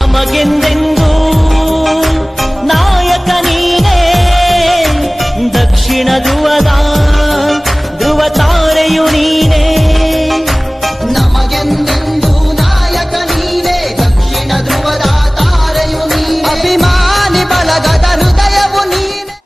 ನಮಗೆಂದೆಂದೂ ನಾಯಕ ನೀನೇ, ದಕ್ಷಿಣ ಧ್ರುವದ ಧ್ರುವ ತಾರೆಯು ನೀನೇ. ನಮಗೆಂದೆಂದೂ ನಾಯಕ ನೀನೇ, ದಕ್ಷಿಣ ಧ್ರುವದ ತಾರೆಯು ನೀನೇ. ಅಭಿಮಾನಿ ಬಳಗದ ಹೃದಯವು ನೀನೇ.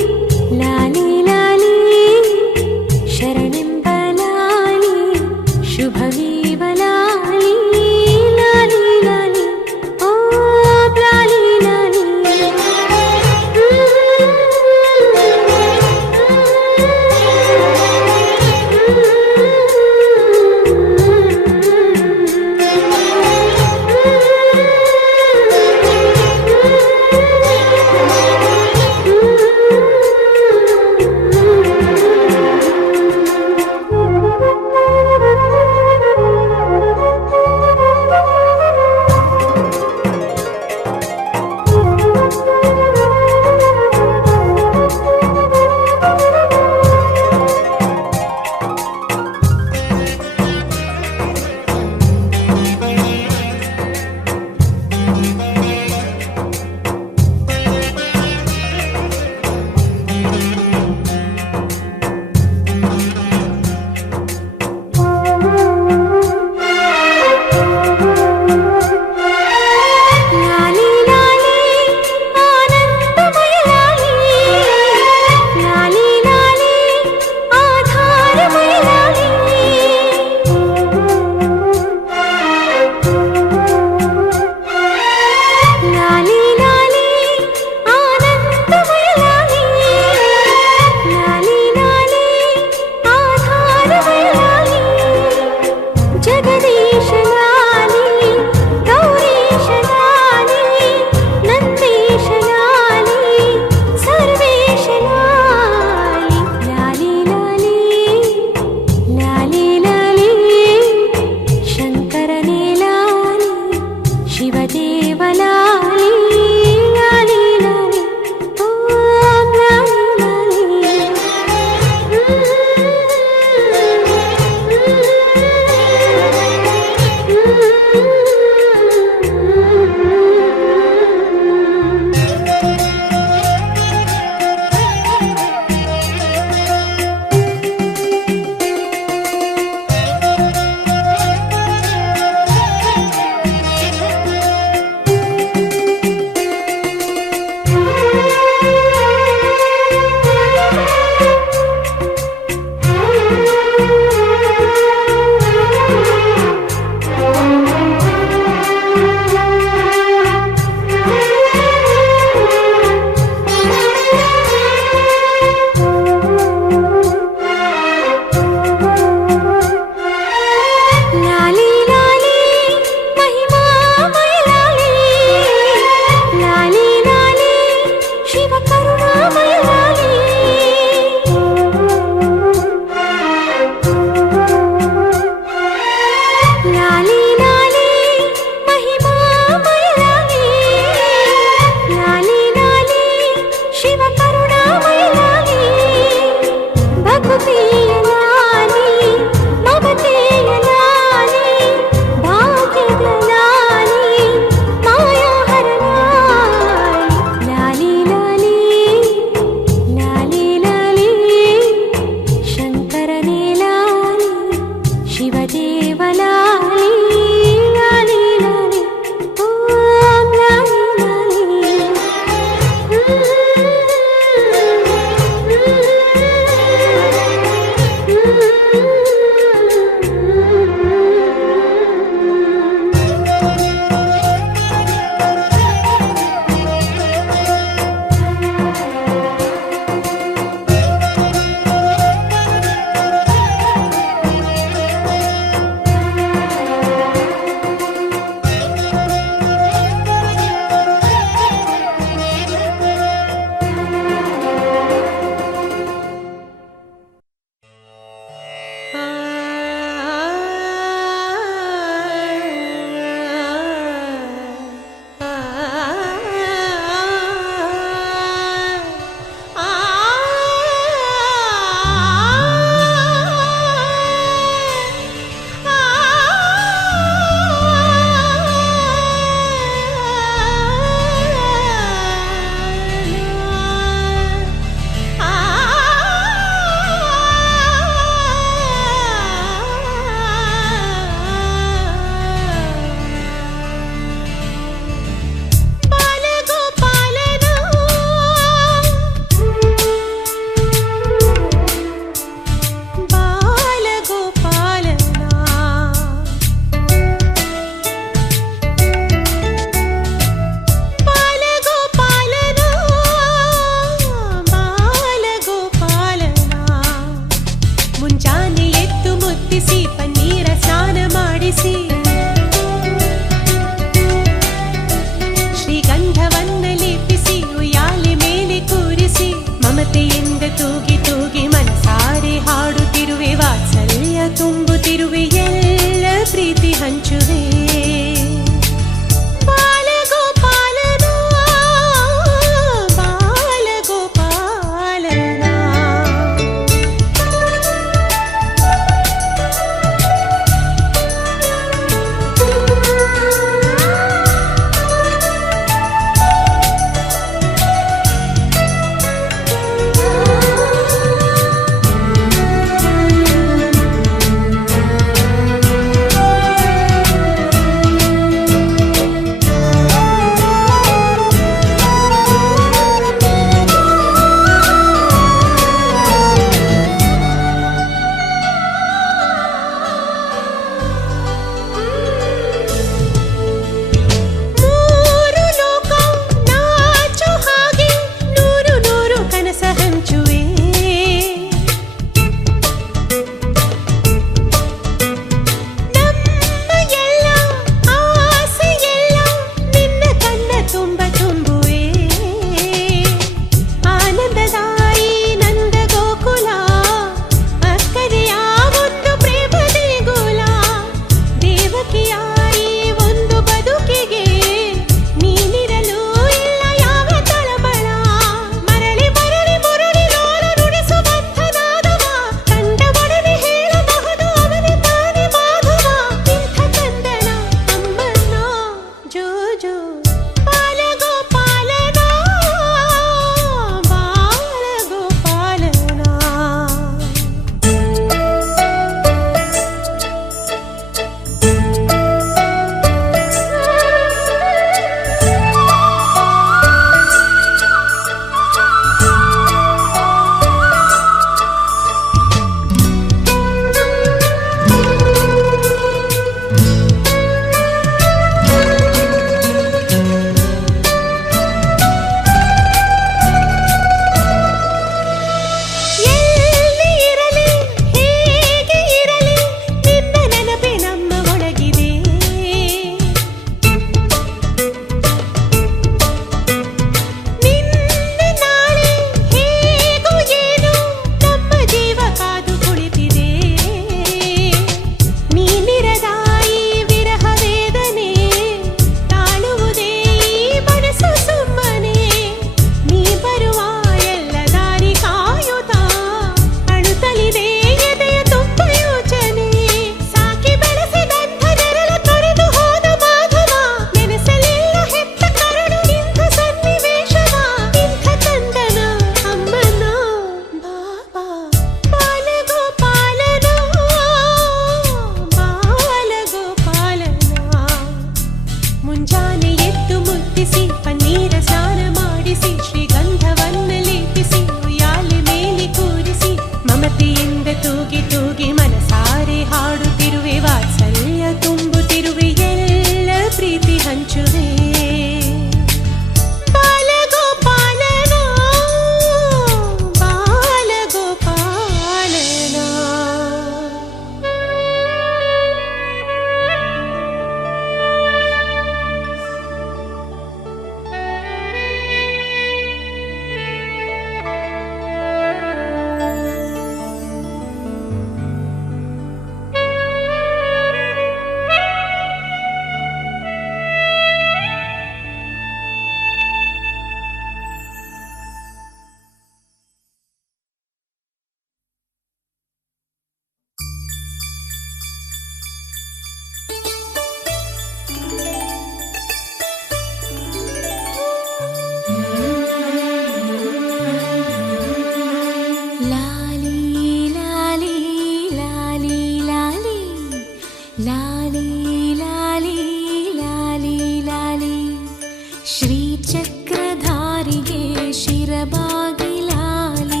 ಶ್ರೀಚಕ್ರಧಾರಿಗೆ ಶಿರಬಾಗಿಲಾಲಿ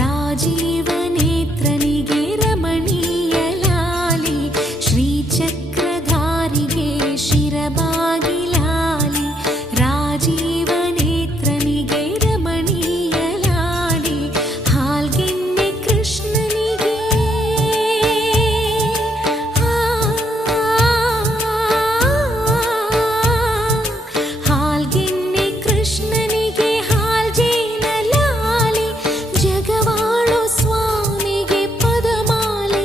ರಾಜೀವನೇತ್ರನಿಗೆ ರಮಣೀಯ ಲಾಲಿ ಶ್ರೀಚಕ್ರಧಾರಿಗೆ ಶಿರಬಾಗಿಲಾಲಿ ರಾಜೀವನೇತ್ರನಿಗೆ ರಮಣೀಯ ಲಾಲಿ ಹಾಲ್ಗೆನ್ನೆ ಕೃಷ್ಣನಿಗೆ ಹಾಲ್ಗೆನ್ನೆ ಕೃಷ್ಣನಿಗೆ ಹಾಲ್ಜೇನ ಲಾಲಿ ಜಗವಾಳೋ ಸ್ವಾಮಿಗೆ ಪದಮಾಲೆ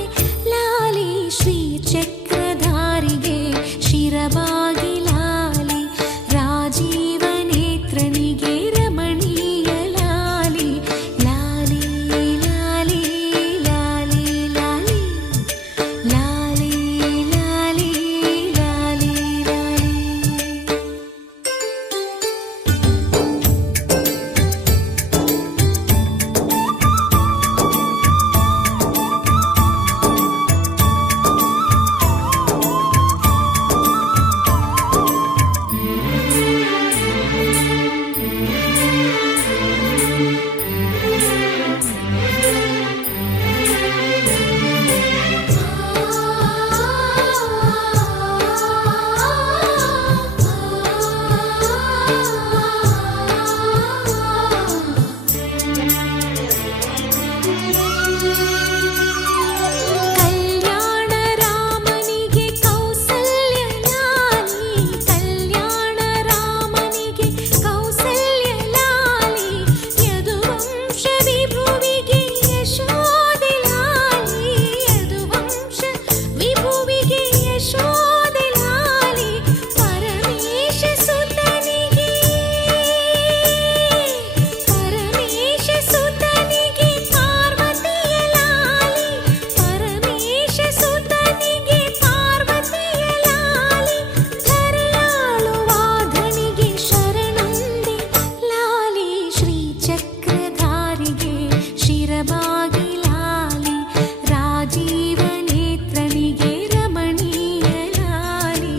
ಲಾಲಿ ಶ್ರೀಚಕ್ರಧಾರಿಗೆ ಶಿರಬಾಗಿಲಾಲಿ ರಾಜೀವನೇತ್ರನಿಗೆ ರಮಣೀಯ ಲಾಲಿ ಲಾಲಿ ಲಾಲಿ ಲಾಲಿ ಲಾಲಿ ಲಾಲಿ ಲಾಲಿ ಲಾಲಿ ಲಾಲಿ. ಕಲ್ಯಾಣ ರಾಮನಿಗೆ ಕೌಸಲ್ಯ ಲಾಲಿ ಕಲ್ಯಾಣ ರಾಮನಿಗೆ ಕೌಸಲ್ಯ ಲಾಲಿ ಯದುವಂಶ ವಿಭುವಿಗೆ ಯಶೋದೆ ಲಾಲಿ ಯದುವಂಶ ವಿಭುವಿಗೆ ಯಶೋದೆ ಲಾಲಿ ಪರಮೇಶ ಸುತನಿಗೆ ಪಾರ್ವತಿಯ ಲಾಲಿ ಪರಮೇಶ ಸುತನಿಗೆ ಪಾರ್ವತಿಯ ಲಾಲಿ ಧರೆಯಾಳುವಾಧನಿಗೆ ಶರಣಂದೆ ಲಾಲಿ ಶ್ರೀಚಕ್ರಧಾರಿಗೆ ಶಿರಬಾಗಿಲಾಲಿ ರಾಜೀವನೇತ್ರನಿಗೆ ರಮಣೀಯ ಲಾಲಿ.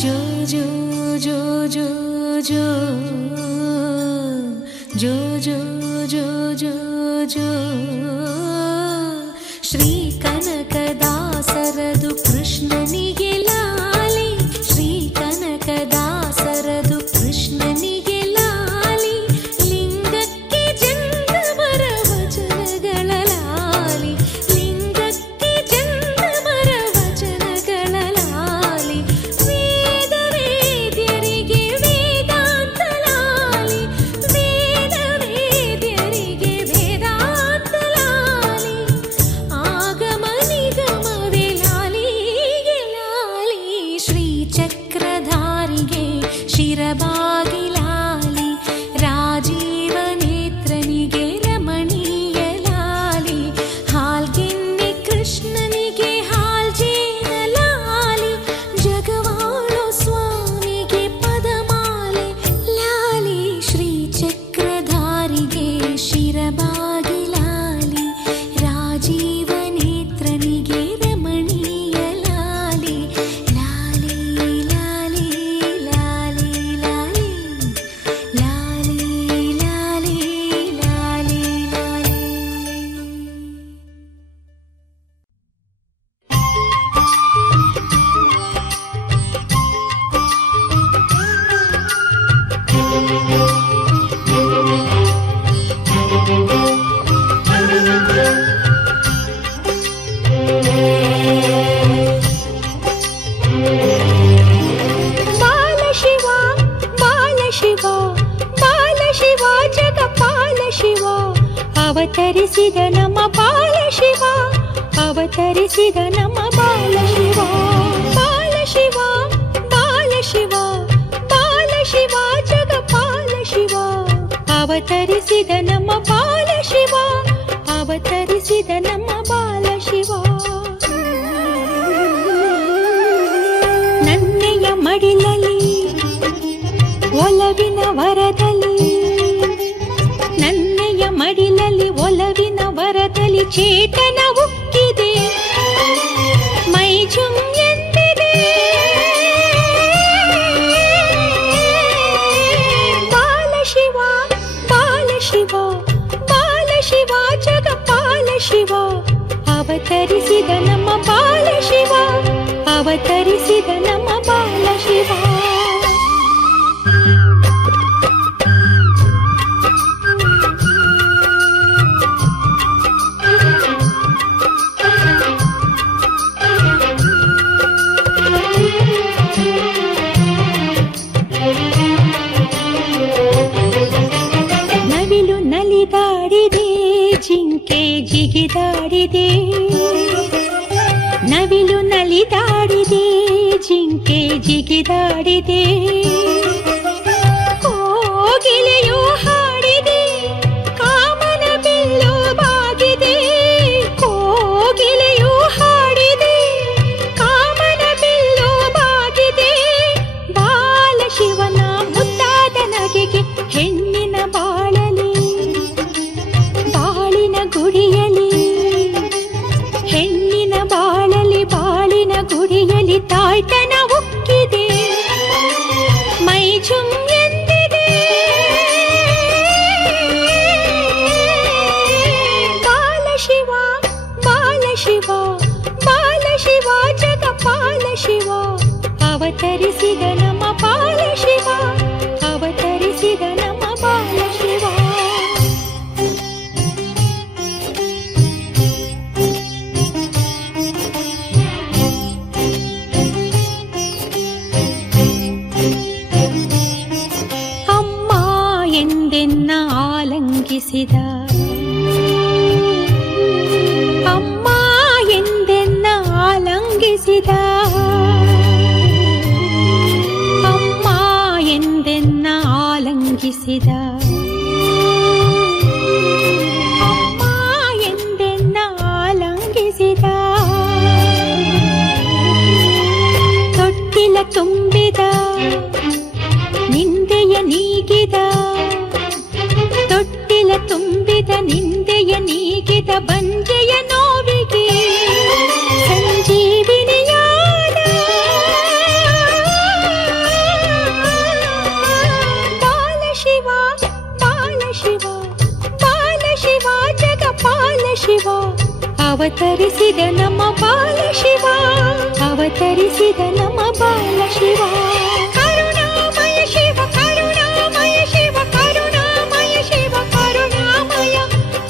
ಜೋ ಜೋ ಜೋ ಜೋ ಜೋ ಜೋ ಜೋ ಜೋ ಜೋ ಜೋ ಶ್ರೀ ಕನಕದಾಸರದು ಕೃಷ್ಣನಿಗೆ ಲಾಲಿ ಶ್ರೀ ಕನಕದಾಸರದು ಕೃಷ್ಣನಿಗೆ ಲಾಲಿ ಲಿಂಗಕ್ಕೆ ಜಂಗಮರ ವಚನಗಳ ಲಾಲಿ ಲಿಂಗಕ್ಕೆ ಜಂಗಮರ ವಚನಗಳ ಲಾಲಿ ವೇದ ವೇದ್ಯರಿಗೆ ವೇದಾಂತ ಲಾಲಿ ವೇದ ವೇದ್ಯರಿಗೆ ವೇದಾಂತ ಲಾಲಿ ಆಗಮ ನಿಗಮವೇ ಲಾಲಿಗೆ ಲಾಲಿ ಶ್ರೀಚಕ್ರಧಾರಿಗೆ ಶಿರಬಾಗಿಲಾಲಿ ರಾಜೀವನೇತ್ರನಿಗೆ ರಮಣೀಯ ಲಾಲಿ ಹಾಲ್ಗೆನ್ನೆ ಕೃಷ್ಣನಿಗೆ ಹಾಲ್ಜೇನ ಲಾಲಿ ಜಗವಾಳೋ ಸ್ವಾಮಿಗೆ ಪದಮಾಲೆ ಲಾಲಿ ಶ್ರೀಚಕ್ರಧಾರಿಗೆ ಶಿರಬಾಗಿಲಾಲಿ ರಾಜೀವನೇತ್ರನಿಗೆ ರಮಣೀಯ ಲಾಲಿ ಲಾಲಿ ಲಾಲಿ ಲಾಲಿ ಲಾಲಿ ಲಾಲಿ ಲಾಲಿ ಲಾಲಿ ಲಾಲಿ. ಬಾಲಶಿವ ಬಾಲಶಿವ ಬಾಲಶಿವ ಜಗಪಾಲಶಿವ ಅವತರಿಸಿದ ನಮ್ಮ ಬಾಲಶಿವ ಅವತರಿಸಿದ ನಮ್ಮ ಬಾಲಶಿವ ಬಾಲಶಿವ ಬಾಲಶಿವ ಬಾಲಶಿವ ಜಗಪಾಲಶಿವ ಅವತರಿಸಿದ ನಮ್ಮ ಬಾಲ ಶಿವ, ಅವತರಿಸಿದ ನಮ್ಮ ಬಾಲ ಶಿವ. ನನ್ನೆಯ ಮಡಿಲಲ್ಲಿ ಒಲವಿನ ವರದಲ್ಲಿ, ನನ್ನೆಯ ಮಡಿಲಲ್ಲಿ ಒಲವಿನ ವರದಲ್ಲಿ ಚೇತನ ಉಕ್ಕಿದೆ, ಮೈ ಜುಂ ಎಂದಿದೆ. ಬಾಲ ಶಿವ, ಬಾಲ ಶಿವ, ಬಾಲ ಶಿವ, ಜಗಪಾಲ ಶಿವ, ಅವತರಿಸಿದ ನಮ್ಮ ಬಾಲ ಶಿವ, ಅವತರಿಸಿದ ನಮ್ಮ ಬಾಲ ಶಿವ. ನವಿಲು ನಲಿದಾಡಿದೆ, ಜಿಂಕೆ ಜಿಗಿದಾಡಿದೆ, ನವಿಲು ನಲಿದಾಡಿದೆ, ಜಿಂಕೆ ಜಿಗಿದಾಡಿದೆ, ಕೋಗಿಲೆಯು ಹಾಡಿದೆ, ಕಾಮನ ಬಿಲ್ಲು ಬಾಗಿದೆ, ಕೋಗಿಲೆಯು ಹಾಡಿದೆ, ಕಾಮನ ಬಿಲ್ಲು ಬಾಗಿದೆ. ಬಾಲ ಶಿವನ ಮುದ್ದಾದ ನಗೆಗೆ ಹೆಣ್ಣಿನ ಬಾಳಲಿ, ಬಾಳಿನ ಗುಡಿಯಲಿ, ಹೆಣ್ಣಿನ ಬಾಳಲಿ, ಬಾಳಿನ ಗುಡಿಯಲಿ ತಾಯ್ತನ ಉಕ್ಕಿದೆ, ಮೈ ಜುಂ ಎಂದಿದೆ. ಬಾಲ ಶಿವ, ಬಾಲ ಶಿವ, ಬಾಲ ಶಿವ, ಜಗಪಾಲ ಶಿವ, ಅವತರಿಸಿದ ನಮ್ಮ ಬಾಲ ಶಿವ, ಅವತರಿಸಿದ ನಮ್ಮ ಬಾಲ ಶಿವ. ಅಮ್ಮ ಎಂದೆನ್ನ ಆಲಂಗಿಸಿದ, ಅಮ್ಮ ಎಂದೆನ್ನ ಆಲಂಗಿಸಿದ, ಅಮ್ಮ ಎಂದೆನ್ನ ಆಲಂಗಿಸಿದ, ಅಮ್ಮ ಎಂದೆನ್ನ ಆಲಂಗಿಸಿದ. ತೊಟ್ಟಿಲ ತುಂಬಿದ, ನಿಂದೆಯ ನೀಗಿದ, ತೊಟ್ಟಿಲ ತುಂಬಿದ, ನಿಂದೆಯ ನೀಗಿದ, ಬಂಜೆಯ ನೋವಿಗೆ ಸಂಜೀವಿನಿಯಾದ. ಬಾಲ ಶಿವ, ಬಾಲ ಶಿವ, ಬಾಲ ಶಿವ, ಜಗಪಾಲ ಶಿವ, ಅವತರಿಸಿದ ನಮ್ಮ ಬಾಲ ಶಿವ, ಅವತರಿಸಿದ ನಮ್ಮ ಬಾಲ ಶಿವ. ಕರುಣಾಮಯ ಶಿವ, ಕರುಣಾಮಯ ಶಿವ, ಕರುಣಾಮಯ ಶಿವ, ಕರುಣಾಮಯ,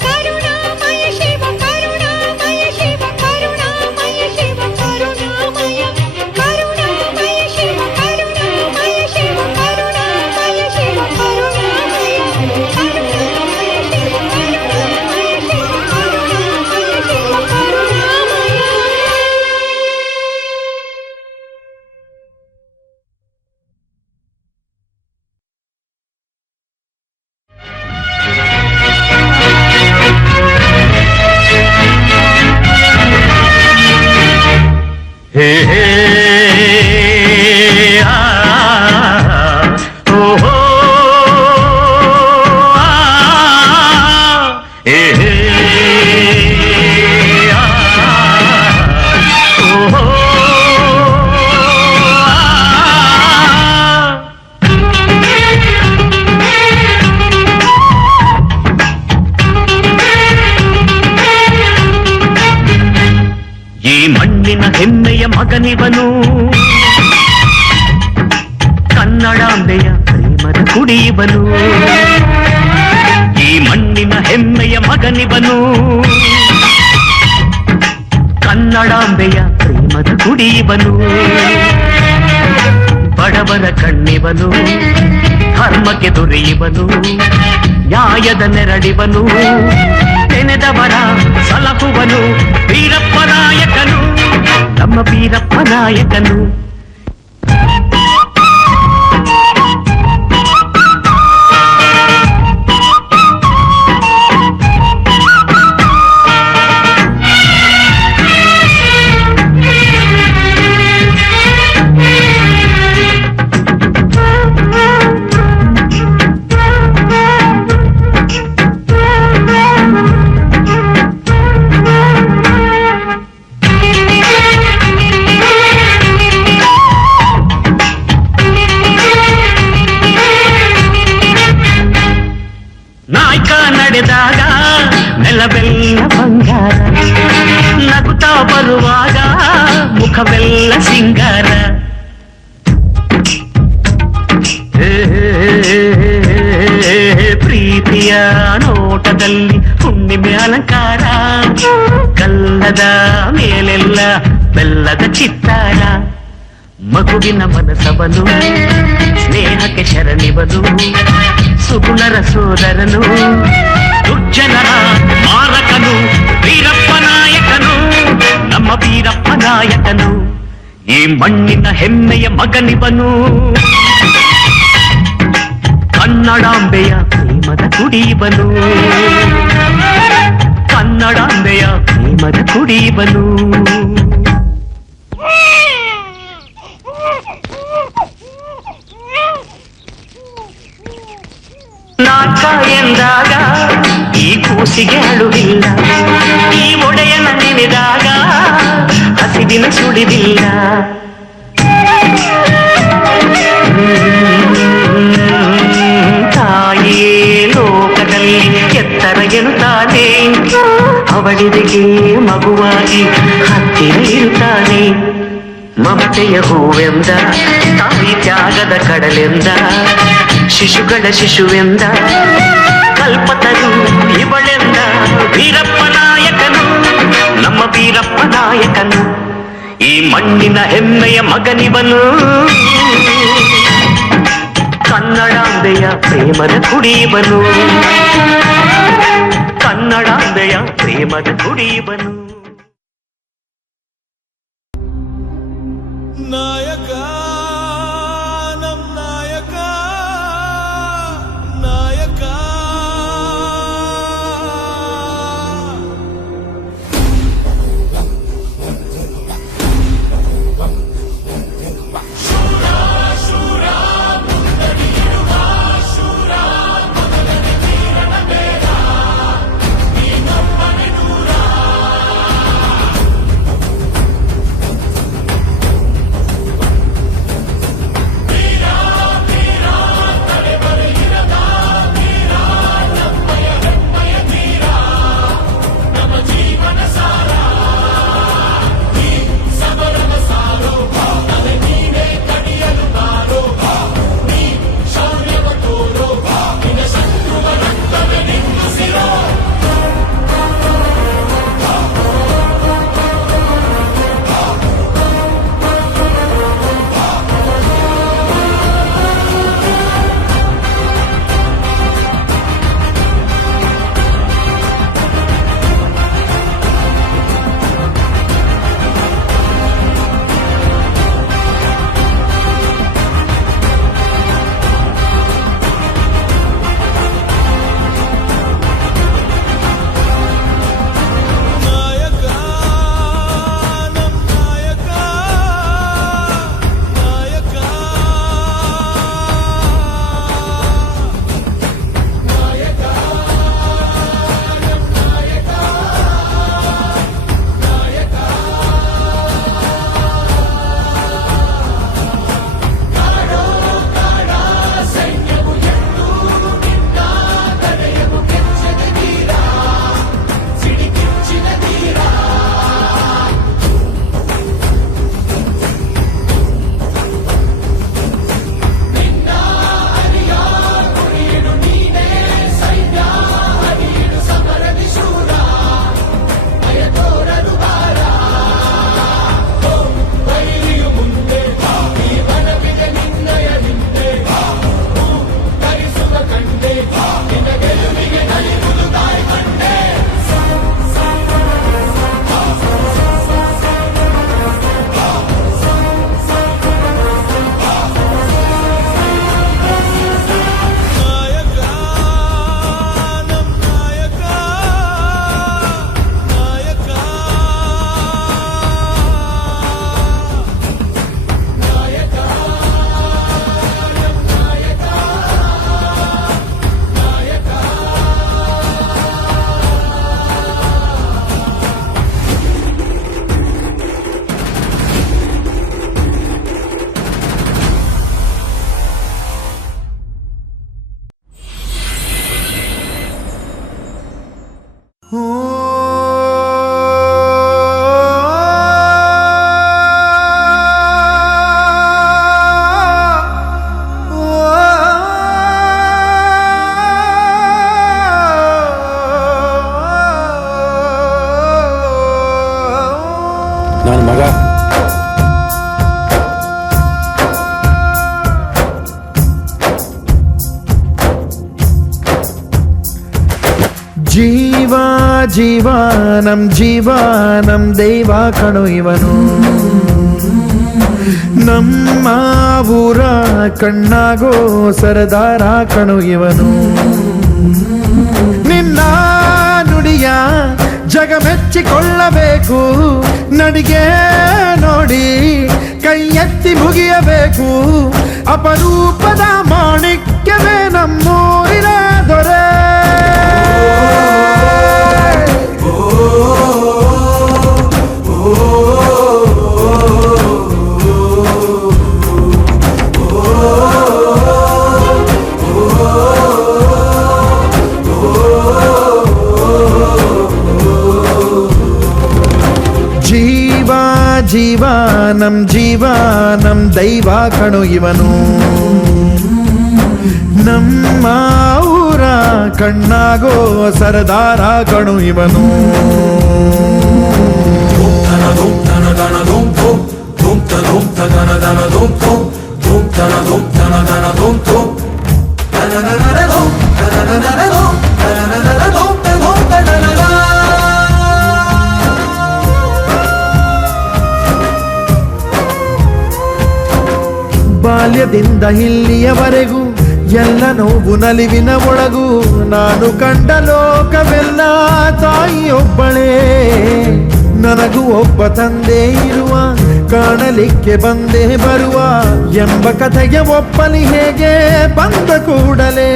ಕರುಣಾಮಯ ಶಿವ, ಕರುಣಾಮಯ ಶಿವ, ಕರುಣಾಮಯ ಶಿವ, ಕರುಣಾಮಯ, ಕರುಣಾಮಯ ಶಿವ, ಕರುಣಾಮಯ ಶಿವ, ಕರುಣಾಮಯ ಶಿವ, ಕರುಣಾಮಯ, ಕರುಣಾಮಯ ಶಿವ, ಕರುಣಾಮಯ ಶಿವ, ಕರುಣಾಮಯ ಶಿವ, ಕರುಣಾಮಯ. ಹೇ ಹೇ ಆ ಓ ಹೋ ಆ ಹೇ ಹೇ ಆ ಓ ಹೋ ಈ ಮಣ್ಣಿನ ಹೆಮ್ಮೆಯ ಮಗನಿವನು, ಕನ್ನಡಾಂಬೆಯ ಪ್ರೇಮದ ಕುಡಿಯುವನು. ಈ ಮಣ್ಣಿನ ಹೆಮ್ಮೆಯ ಮಗನಿವನು, ಕನ್ನಡಾಂಬೆಯ ಪ್ರೇಮದ ಕುಡಿಯುವನು. ಬಡವರ ಕಣ್ಣಿವನು, ಧರ್ಮಕ್ಕೆ ದೊರೆಯುವನು, ನ್ಯಾಯದ ನೆರಳಿವನು, ನೆನೆದವರ ಸಲಹುವನು. ವೀರಪ್ಪ ನಾಯಕನು, ನಮ್ಮ ವೀರಪ್ಪ ನಾಯಕನು. ನೆನೆದಾಗ ನೆಲವೆಲ್ಲ ಬಂಗಾರ, ನಗುತ್ತಾ ಬರುವಾಗ ಮುಖವೆಲ್ಲ ಸಿಂಗಾರ. ಪ್ರೀತಿಯ ನೋಟದಲ್ಲಿ ಹುಣ್ಣಿಮೆ ಅಲಂಕಾರ, ಗಲ್ಲದ ಮೇಲೆಲ್ಲ ಬೆಲ್ಲದ ಚಿತ್ತಾರ. ಮಗುವಿನ ಮನಸವನು ಸ್ನೇಹಕ್ಕೆ ಶರಣಿವನು, ಸುಗುಣರ ಸೋದರನು, ದುರ್ಜನರ ಮಾರಕನು, ವೀರಪ್ಪ ನಾಯಕನು, ನಮ್ಮ ವೀರಪ್ಪ ನಾಯಕನು. ಈ ಮಣ್ಣಿನ ಹೆಮ್ಮೆಯ ಮಗನಿವನು, ಕನ್ನಡಾಂಬೆಯ ಪ್ರೇಮದ ಕುಡಿಯುವನು, ಕನ್ನಡಾಂಬೆಯ ಪ್ರೇಮದ ಕುಡಿಯುವನು. ನಾಕ ಎಂದಾಗ ಈ ಕೂಸಿಗೆ ಅಳುವಿಲ್ಲ, ಈ ಒಡೆಯನ ನೆನೆದಾಗ ಹಸಿವಿನ ಸುಳಿವಿಲ್ಲ. ತಾಯಿಯೇ ಲೋಕದಲ್ಲಿ ಎತ್ತರ ಎನ್ನುತ್ತಾನೆ, ಅವಳಿಗೆ ಮಗುವಾಗಿ ಹತ್ತಿರ ಇರುತ್ತಾನೆ. ಮಮತೆಯ ಹೂವೆಂದ, ತಾಯಿ ತ್ಯಾಗದ ಕಡಲೆಂದ, ಶಿಶುಗಳ ಶಿಶುವೆಂದ, ಕಲ್ಪತರು ಇವಳೆಂದ. ವೀರಪ್ಪ ನಾಯಕನು, ನಮ್ಮ ವೀರಪ್ಪ ನಾಯಕನು. ಈ ಮಣ್ಣಿನ ಹೆಮ್ಮೆಯ ಮಗನಿವನು, ಕನ್ನಡಾಂಬೆಯ ಪ್ರೇಮದ ಕುಡಿಯುವನು, ಕನ್ನಡಾಂಬೆಯ ಪ್ರೇಮದ ಕುಡಿಯುವನು. ನಾಯಕ ನಮ್ ನಾಯಕ ನಾಯಕ ಜೀವ ಜೀವ ನಮ್ ದೈವ ಕಣು ಇವನು ನಮ್ಮ ಊರ ಕಣ್ಣಾಗೋ ಸರದಾರ ಕಣು ಇವನು ನಿನ್ನ ನುಡಿಯ ಜಗ ಮೆಚ್ಚಿಕೊಳ್ಳಬೇಕು ನಡಿಗೆ ನೋಡಿ ಕೈ ಎತ್ತಿ ಮುಗಿಯಬೇಕು ಅಪರೂಪದ ಮಾಣಿಕ್ಯವೇ ನಮ್ಮೂರಿನ ದೊರೆ ಜೀವ ನಮ್ ದೈವ ಕಣು ಇವನು ನಮ್ಮ ಊರ ಕಣ್ಣಾಗೋ ಸರದಾರ ಕಣು ಇವನು ಬಾಲ್ಯದಿಂದ ಇಲ್ಲಿಯವರೆಗೂ ಎಲ್ಲ ನೋವು ನಲಿವಿನ ಒಳಗೂ ನಾನು ಕಂಡ ಲೋಕವೆಲ್ಲ ತಾಯಿಯೊಬ್ಬಳೇ ನನಗೂ ಒಬ್ಬ ತಂದೆ ಇರುವ ಕಾಣಲಿಕ್ಕೆ ಬಂದೇ ಬರುವ ಎಂಬ ಕಥೆಗೆ ಒಪ್ಪಲಿ ಹೇಗೆ ಬಂದ ಕೂಡಲೇ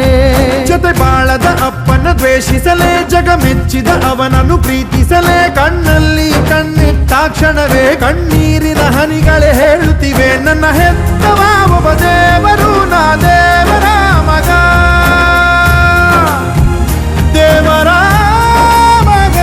ಜೊತೆ ಬಾಳದ ಅಪ್ಪನ ದ್ವೇಷಿಸಲೇ ಜಗ ಮೆಚ್ಚಿದ ಅವನನ್ನು ಪ್ರೀತಿಸಲೇ ಕಣ್ಣಲ್ಲಿ ಕಣ್ಣಿಟ್ಟಾಕ್ಷಣವೇ ಕಣ್ಣೀರಿನ ಹನಿಗಳೇ ಹೇಳುತ್ತಿವೆ ನನ್ನ ಹೆತ್ತವ ಒಬ್ಬ ದೇವರು ನಾ ದೇವರ ಮಗ ದೇವರ ಮಗ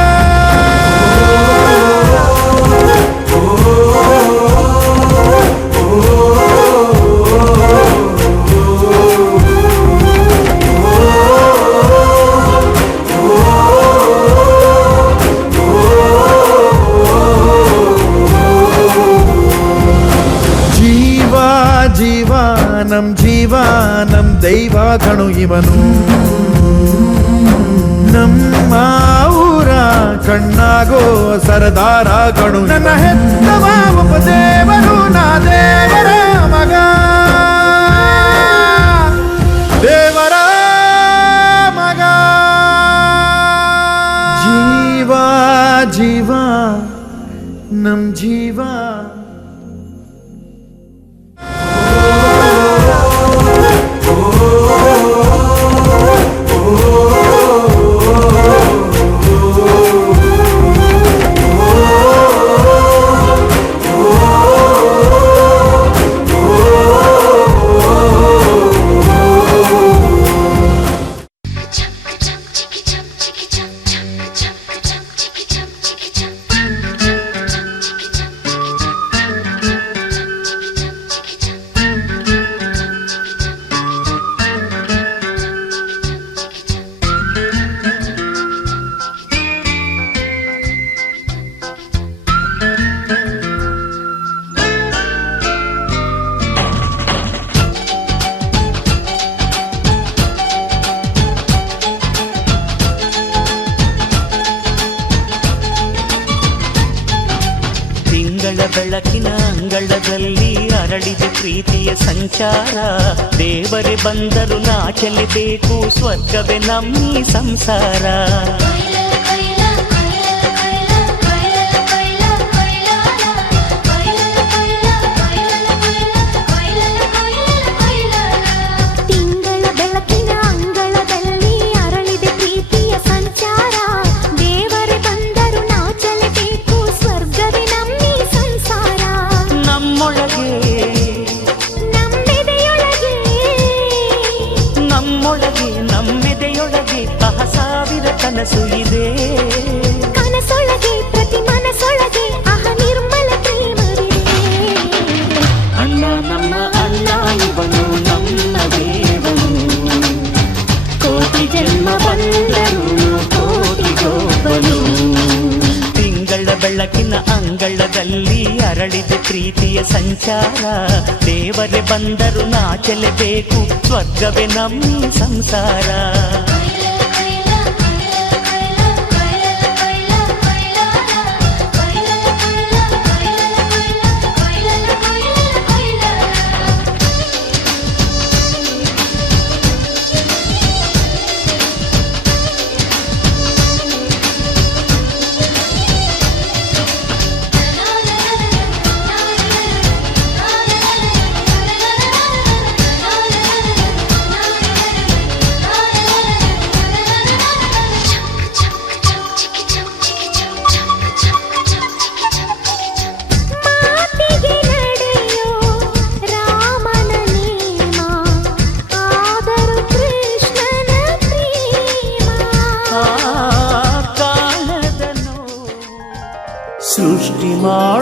ಜೀವ ನಮ್ ದೈವ ಕಣು ಇವನು ನಮ್ಮ ಊರ ಕಣ್ಣಾಗೋ ಸರದಾರ ಕಣು ನನ್ನ ಹೆತ್ತವ ಒಬ್ಬ ದೇವರು ನಾ ದೇವರ ಮಗ ದೇವರ ಮಗ ಜೀವ ನಮ್ ಜೀವ ಬೆಳಕಿನ ಅಂಗಳದಲ್ಲಿ ಅರಳಿದ ಪ್ರೀತಿಯ ಸಂಚಾರ ದೇವರೇ ಬಂದರು ನಾಚಲಿಬೇಕು ಸ್ವರ್ಗವೇ ನಮ್ಮಿ ಸಂಸಾರ ಕನಸು ಇದೆ ಕನಸೊಳಗೆ ಪ್ರತಿ ಮನಸೊಳಗೆ ಆಹ ನಿರ್ಮಲ ಪ್ರೇಮವಿದೆ ಅಣ್ಣ ನಮ್ಮ ಅಣ್ಣ ಇವನು ನಮ್ಮ ದೇವನು ಕೋಟಿ ಜನ್ಮ ಬಂದರು ಕೋಟಿಗೊಬ್ಬನು ತಿಂಗಳ ಬೆಳಕಿನ ಅಂಗಳದಲ್ಲಿ ಅರಳಿದ ಪ್ರೀತಿಯ ಸಂಚಾರ ದೇವರೇ ಬಂದರು ನಾಚಲೇಬೇಕು ಸ್ವರ್ಗವೇ ನಮ್ಮ ಸಂಸಾರ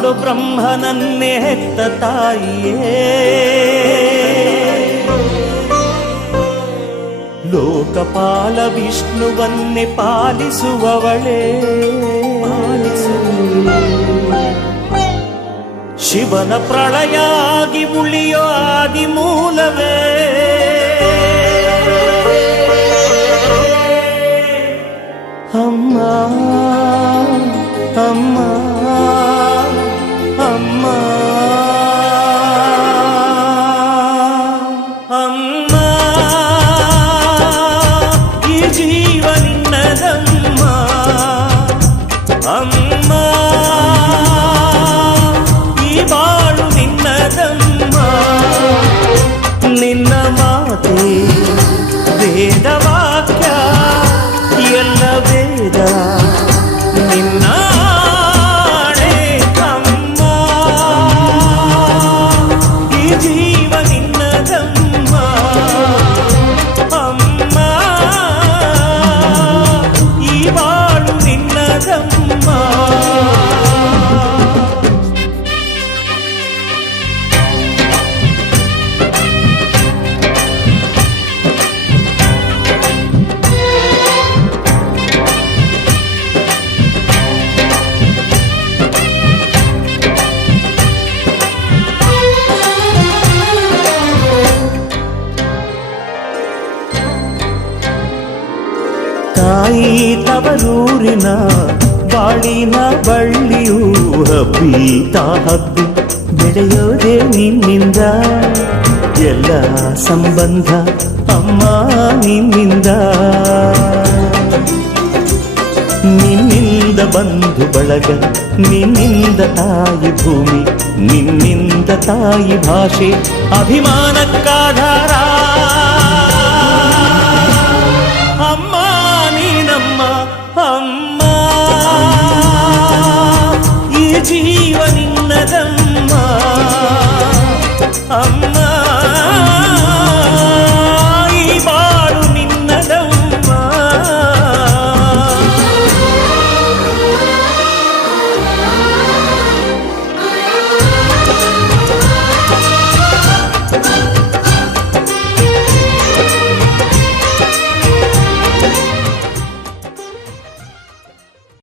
ಮಾಡೋ ಬ್ರಹ್ಮನನ್ನೇ ಹೆತ್ತ ತಾಯಿಯೇ, ಲೋಕಪಾಲ ವಿಷ್ಣುವನ್ನೇ ಪಾಲಿಸುವವಳೇ, ಶಿವನ ಪ್ರಳಯ ಆಗಿ ಉಳಿಯೋ ಆದಿ ಮೂಲವೇ, ಅಮ್ಮ ಅಮ್ಮ ಅಮ್ಮ ಅಮ್ಮ, ಈ ಜೀವ ನಿನ್ನದಮ್ಮ ಅಮ್ಮ, ಈ ಬಾಳು ನಿನ್ನದಮ್ಮ, ನಿನ್ನ ಮಾತೆ ವೇದವಾಕ್ಯ ಎಲ್ಲ ವೇದ ನಿನ್ನ ಆಣೆ ಅಮ್ಮ, ಈ ಜೀವ ನಿನ್ನದಮ್ಮ ಅಮ್ಮ, ಈ ಬಾಳು ನಿನ್ನದಮ್ಮ. ತಾಯಿ ತವರೂರಿನ ಬಾಳಿನ ಬಳ್ಳಿಯೂ ಹಬ್ಬಿ ಹಬ್ಬಿ ಬೆಳೆಯೋದೇ ನಿನ್ನಿಂದ, ಎಲ್ಲ ಸಂಬಂಧ ಅಮ್ಮ ನಿನ್ನಿಂದ, ನಿನ್ನಿಂದ ಬಂಧು ಬಳಗ, ನಿನ್ನಿಂದ ತಾಯಿ ಭೂಮಿ, ನಿನ್ನಿಂದ ತಾಯಿ ಭಾಷೆ ಅಭಿಮಾನಕ್ಕಾಧಾರ, ಅಮ್ಮ ನೀನಮ್ಮ ಅಮ್ಮ, ಈ ಜೀವನ